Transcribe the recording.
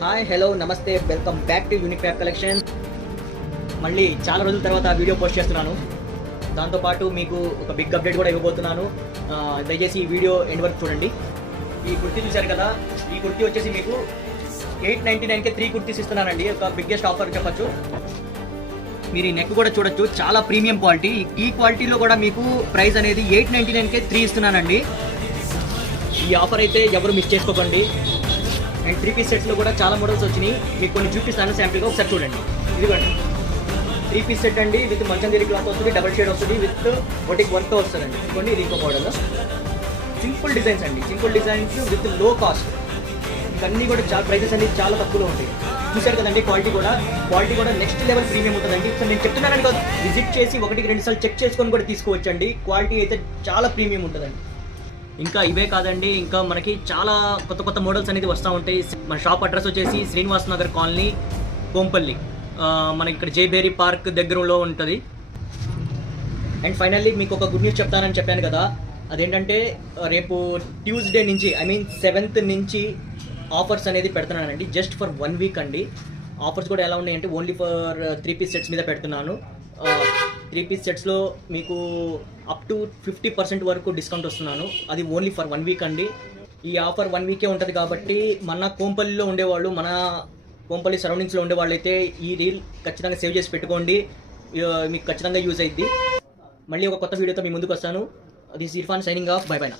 Hi hello నమస్తే welcome back to unique fab collection. మళ్ళీ చాలా రోజుల తర్వాత వీడియో పోస్ట్ చేస్తున్నాను. దాంతోపాటు మీకు ఒక బిగ్ అప్డేట్ కూడా ఇవ్వబోతున్నాను. దయచేసి ఈ వీడియో ఎండ్ వరకు చూడండి. ఈ కుర్తీ చూశారు కదా, ఈ కుర్తీ వచ్చేసి మీకు 899కే 3 కుర్తీస్ ఇస్తున్నానండి. ఒక బిగ్గెస్ట్ ఆఫర్ చెప్పచ్చు. మీరు ఈ నెక్ కూడా చూడొచ్చు, చాలా ప్రీమియం క్వాలిటీ. ఈ క్వాలిటీలో కూడా మీకు ప్రైస్ అనేది 899కే 3 ఇస్తున్నానండి. ఈ ఆఫర్ అయితే ఎవరు మిస్ చేసుకోకండి. అండ్ 3 పీస్ సెట్స్లో కూడా చాలా మోడల్స్ వచ్చినాయి. మీకు కొన్ని చూపిస్తాను శాంపిల్గా, ఒకసారి చూడండి. ఇదిగోండి 3 పీస్ సెట్ అండి. విత్ మంచందేరి క్లాత్ వస్తుంది, డబల్ షేడ్ వస్తుంది, విత్ బొటిక్ వర్క్తో వస్తుందండి. ఇదిగోండి, ఇది ఇంకో మోడల్. సింపుల్ డిజైన్స్ అండి, సింపుల్ డిజైన్స్ విత్ లో కాస్ట్. ఇవన్నీ కూడా చాలా ప్రైజెస్ అన్ని చాలా తక్కువలో ఉంటాయి. చూశారు కదండి, క్వాలిటీ కూడా నెక్స్ట్ లెవెల్ ప్రీమియం ఉంటుందండి. సో నేను చెప్తున్నాను కదా, విజిట్ చేసి 1-2 సార్లు చెక్ చేసుకొని కూడా తీసుకోవచ్చండి. క్వాలిటీ అయితే చాలా ప్రీమియం ఉంటుందండి. ఇంకా ఇవే కాదండి, ఇంకా మనకి చాలా కొత్త మోడల్స్ అనేది వస్తూ ఉంటాయి. మన షాప్ అడ్రస్ వచ్చేసి శ్రీనివాస్ నగర్ కాలనీ, కోంపల్లి. మనకి ఇక్కడ జేబేరీ పార్క్ దగ్గరలో ఉంటుంది. అండ్ ఫైనల్లీ మీకు ఒక గుడ్ న్యూస్ చెప్తానని చెప్పాను కదా, అదేంటంటే రేపు ట్యూస్డే నుంచి, ఐ మీన్ 7th నుంచి ఆఫర్స్ అనేది పెడుతున్నానండి. జస్ట్ ఫర్ 1 వీక్ అండి. ఆఫర్స్ కూడా ఎలా ఉన్నాయంటే ఓన్లీ ఫర్ 3 పీస్ సెట్స్ మీద పెడుతున్నాను. 3 పీస్ సెట్స్లో మీకు అప్ టు 50% వరకు డిస్కౌంట్ వస్తున్నాను. అది ఓన్లీ ఫర్ 1 వీక్ అండి. ఈ ఆఫర్ 1 వీకే ఉంటుంది కాబట్టి మన కోంపల్లిలో ఉండేవాళ్ళు, మన కోంపల్లి సరౌండింగ్స్లో ఉండేవాళ్ళు అయితే ఈ డీల్ ఖచ్చితంగా సేవ్ చేసి పెట్టుకోండి. మీకు ఖచ్చితంగా యూజ్ అయ్యిద్ది. మళ్ళీ ఒక కొత్త వీడియోతో మీ ముందుకు వస్తాను. This Irfan signing off. By by నా.